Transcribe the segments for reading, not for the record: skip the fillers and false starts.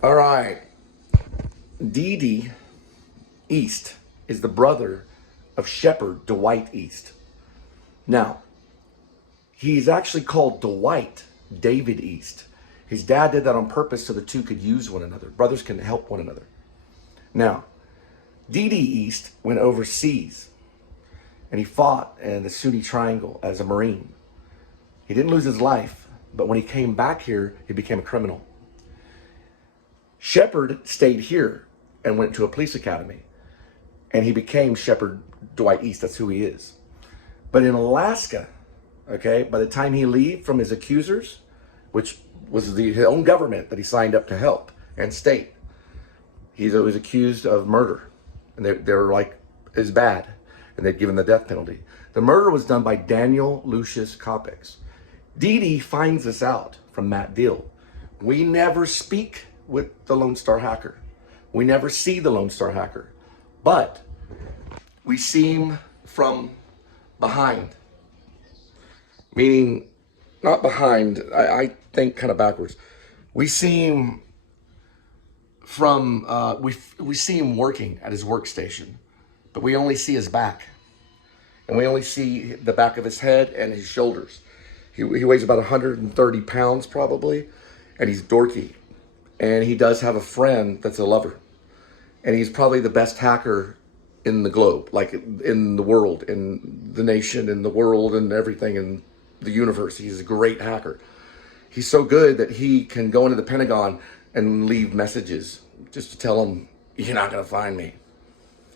All right. D.D. East is the brother of Shepherd Dwight East. Now, he's actually called Dwight David East. His dad did that on purpose so the two could use one another. Brothers can help one another. Now, D.D. East went overseas and he fought in the Sunni Triangle as a Marine. He didn't lose his life, but when he came back here, he became a criminal. Shepherd stayed here and went to a police academy, and he became Shepherd Dwight East. That's who he is. But in Alaska, okay, by the time he left from his accusers, which was his own government that he signed up to help and state, he was accused of murder, and they were like, it's bad, and they'd give him the death penalty. The murder was done by Daniel Lucius Coppix. D.D. finds this out from Matt Deal. We never speak with the Lone Star Hacker. We never see the Lone Star Hacker, but we see him from behind. Meaning, not behind, I think kind of backwards. We see him from, we see him working at his workstation, but we only see his back. And we only see the back of his head and his shoulders. He weighs about 130 pounds probably, and he's dorky. And he does have a friend that's a lover. And he's probably the best hacker in the globe, like in the world, in the nation, in the world, and everything in the universe. He's a great hacker. He's so good that he can go into the Pentagon and leave messages just to tell them, you're not going to find me.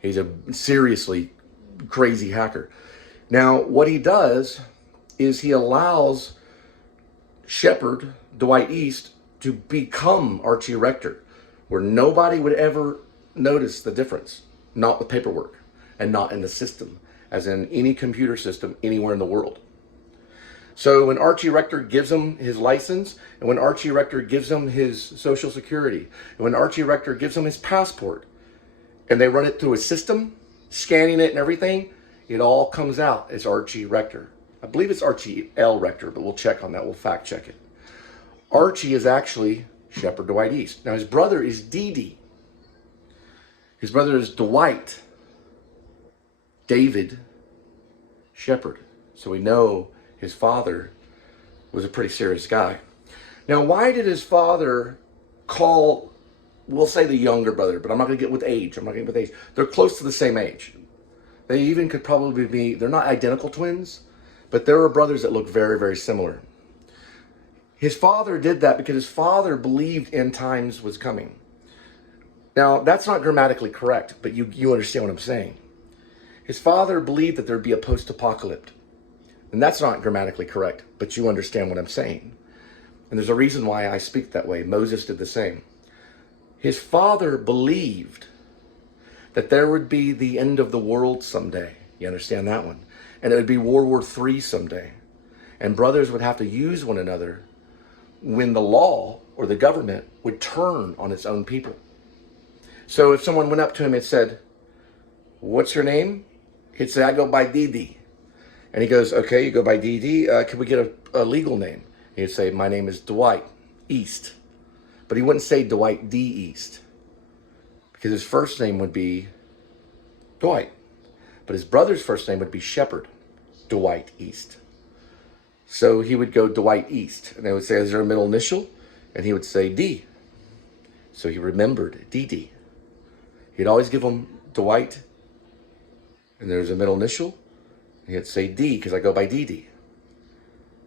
He's a seriously crazy hacker. Now, what he does is he allows Shepherd Dwight East to become Archie Rector, where nobody would ever notice the difference, not with paperwork and not in the system, as in any computer system anywhere in the world. So when Archie Rector gives him his license, and when Archie Rector gives him his social security, and when Archie Rector gives him his passport, and they run it through a system, scanning it and everything, it all comes out as Archie Rector. I believe it's Archie L. Rector, but we'll check on that. We'll fact check it. Archie is actually Shepherd Dwight East. Now his brother is D.D. His brother is Dwight David Shepherd. So we know his father was a pretty serious guy. Now, why did his father call, we'll say the younger brother, but I'm not going to get with age. I'm not going to get with age. They're close to the same age. They even could probably be, they're not identical twins, but there are brothers that look very, very similar. His father did that because his father believed end times was coming. Now, that's not grammatically correct, but you understand what I'm saying. His father believed that there'd be a post-apocalypse. And that's not grammatically correct, but you understand what I'm saying. And there's a reason why I speak that way. Moses did the same. His father believed that there would be the end of the world someday. You understand that one? And it would be World War III someday. And brothers would have to use one another when the law or the government would turn on its own people. So if someone went up to him and said, what's your name? He'd say, I go by D.D. And he goes, okay, you go by D.D. Can we get a legal name? He'd say, my name is Dwight East. But he wouldn't say Dwight D. East, because his first name would be Dwight. But his brother's first name would be Shepherd Dwight East. So he would go Dwight East. And they would say, is there a middle initial? And he would say D. So he remembered D.D. He'd always give him Dwight, and there's a middle initial. And he'd say D, because I go by D.D.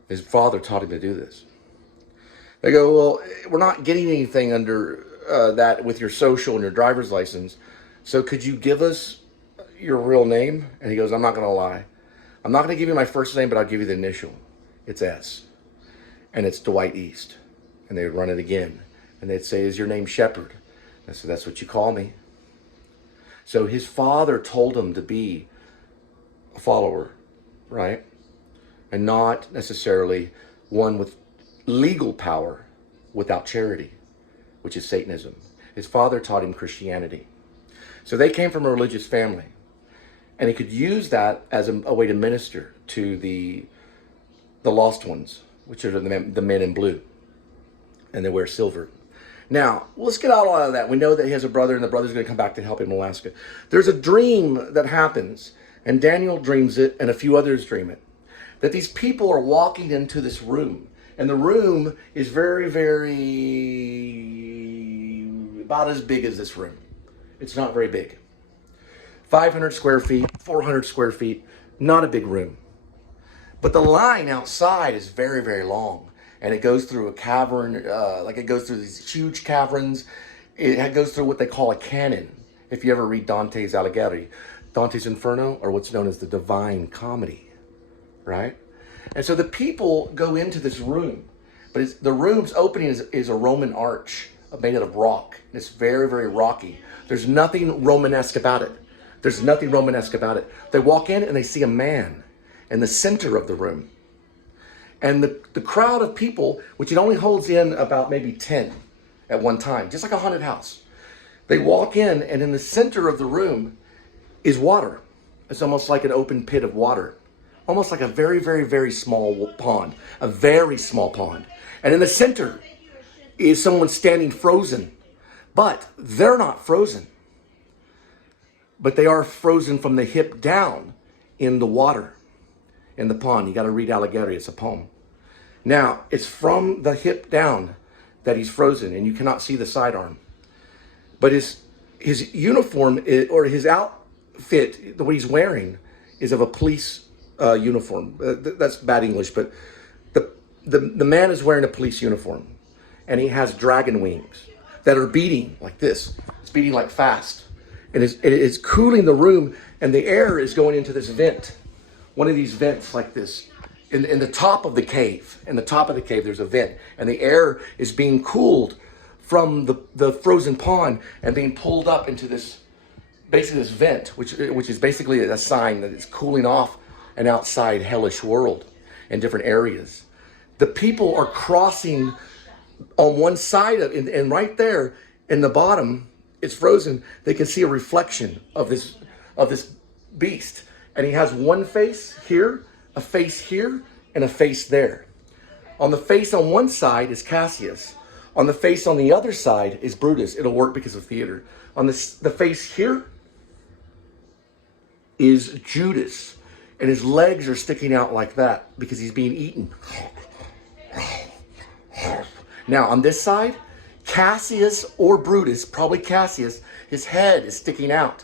His father taught him to do this. They go, well, we're not getting anything under that with your social and your driver's license. So could you give us your real name? And he goes, I'm not going to lie. I'm not going to give you my first name, but I'll give you the initial. It's S. And it's Dwight East. And they'd run it again. And they'd say, is your name Shepherd? I said, that's what you call me. So his father told him to be a follower, right? And not necessarily one with legal power without charity, which is Satanism. His father taught him Christianity. So they came from a religious family. And he could use that as a way to minister to the lost ones, which are the men in blue. And they wear silver. Now, let's get out of that. We know that he has a brother, and the brother's going to come back to help him in Alaska. There's a dream that happens, and Daniel dreams it, and a few others dream it, that these people are walking into this room. And the room is very, very, about as big as this room. It's not very big. 500 square feet, 400 square feet, not a big room. But the line outside is very, very long. And it goes through a cavern, it goes through these huge caverns. It goes through what they call a canon. If you ever read Dante's Alighieri, Dante's Inferno, or what's known as the Divine Comedy, right? And so the people go into this room, but the room's opening is a Roman arch made out of rock. It's very, very rocky. There's nothing Romanesque about it. There's nothing Romanesque about it. They walk in and they see a man in the center of the room. And the crowd of people, which it only holds in about maybe 10 at one time, just like a haunted house. They walk in, and in the center of the room is water. It's almost like an open pit of water. Almost like a very, very, very small pond. A very small pond. And in the center is someone standing frozen. But they're not frozen. But they are frozen from the hip down in the water, in the pond. You got to read Alighieri, it's a poem. Now, it's from the hip down that he's frozen, and you cannot see the sidearm. But his uniform, or his outfit, what he's wearing, is of a police uniform. That's bad English, but the man is wearing a police uniform, and he has dragon wings that are beating like this. It's beating like fast. And it is cooling the room, and the air is going into this vent. One of these vents like this. In the top of the cave. In the top of the cave, there's a vent. And the air is being cooled from the frozen pond and being pulled up into this, basically this vent, which is basically a sign that it's cooling off an outside hellish world in different areas. The people are crossing on one side of, and right there in the bottom, it's frozen. They can see a reflection of this beast, and he has one face here, a face here, and a face there. On the face on one side is Cassius. On the face on the other side is Brutus. It'll work because of theater. On the face here is Judas, and his legs are sticking out like that because he's being eaten. Now on this side, Cassius or Brutus, probably Cassius, his head is sticking out.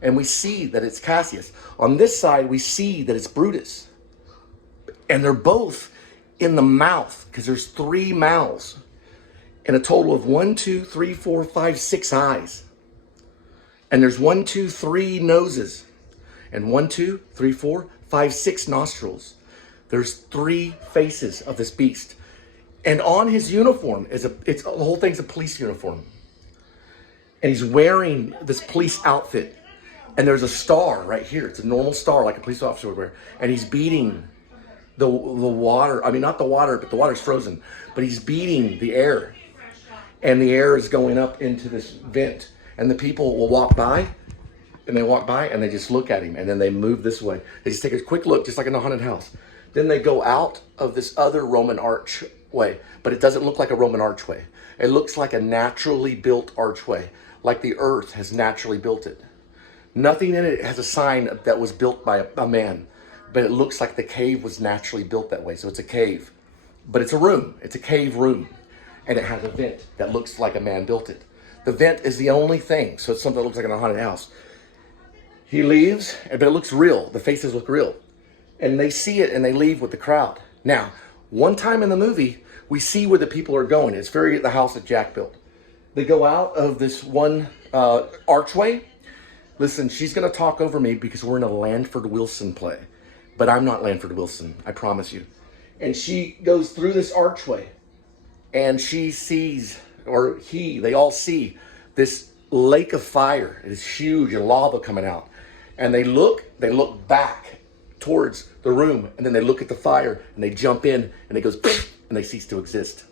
And we see that it's Cassius. On this side, we see that it's Brutus. And they're both in the mouth, because there's 3 mouths. And a total of 1, 2, 3, 4, 5, 6 eyes. And there's 1, 2, 3 noses. And 1, 2, 3, 4, 5, 6 nostrils. There's 3 faces of this beast. And on his uniform the whole thing's a police uniform. And he's wearing this police outfit. And there's a star right here. It's a normal star like a police officer would wear. And he's beating the water. I mean, not the water, but the water's frozen. But he's beating the air. And the air is going up into this vent. And the people will walk by. And they walk by and they just look at him. And then they move this way. They just take a quick look, just like in a haunted house. Then they go out of this other Roman archway. But it doesn't look like a Roman archway. It looks like a naturally built archway. Like the earth has naturally built it. Nothing in it has a sign that was built by a man. But it looks like the cave was naturally built that way. So it's a cave. But it's a room. It's a cave room. And it has a vent that looks like a man built it. The vent is the only thing. So it's something that looks like in a haunted house. He leaves, but it looks real. The faces look real. And they see it and they leave with the crowd. Now, one time in the movie, we see where the people are going. It's very the house that Jack built. They go out of this one archway. Listen, she's going to talk over me because we're in a Lanford Wilson play. But I'm not Lanford Wilson, I promise you. And she goes through this archway. And she sees, or they all see this lake of fire. It is huge and lava coming out. And they look back towards the room. And then they look at the fire and they jump in and it goes, and they cease to exist.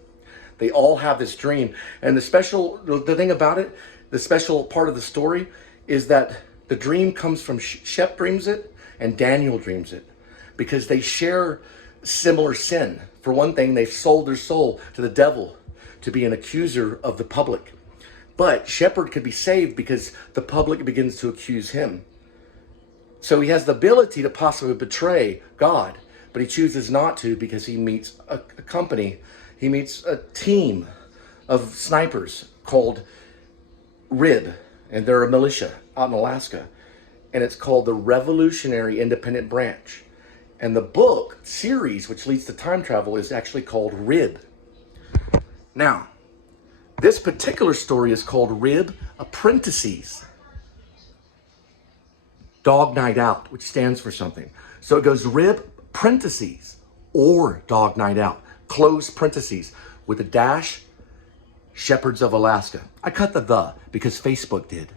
They all have this dream. And the thing about it, the special part of the story is that the dream comes from Shep dreams it and Daniel dreams it because they share similar sin. For one thing, they've sold their soul to the devil. to be an accuser of the public. But Shepherd could be saved because the public begins to accuse him. So he has the ability to possibly betray God, but he chooses not to because he meets a company. He meets a team of snipers called RIB, and they're a militia out in Alaska. And it's called the Revolutionary Independent Branch. And the book series, which leads to time travel, is actually called RIB. Now, this particular story is called RIB Apprentices. Dog Night Out, which stands for something. So it goes RIB Apprentices or Dog Night Out, close parentheses, with a dash, Shepherds of Alaska. I cut the because Facebook did.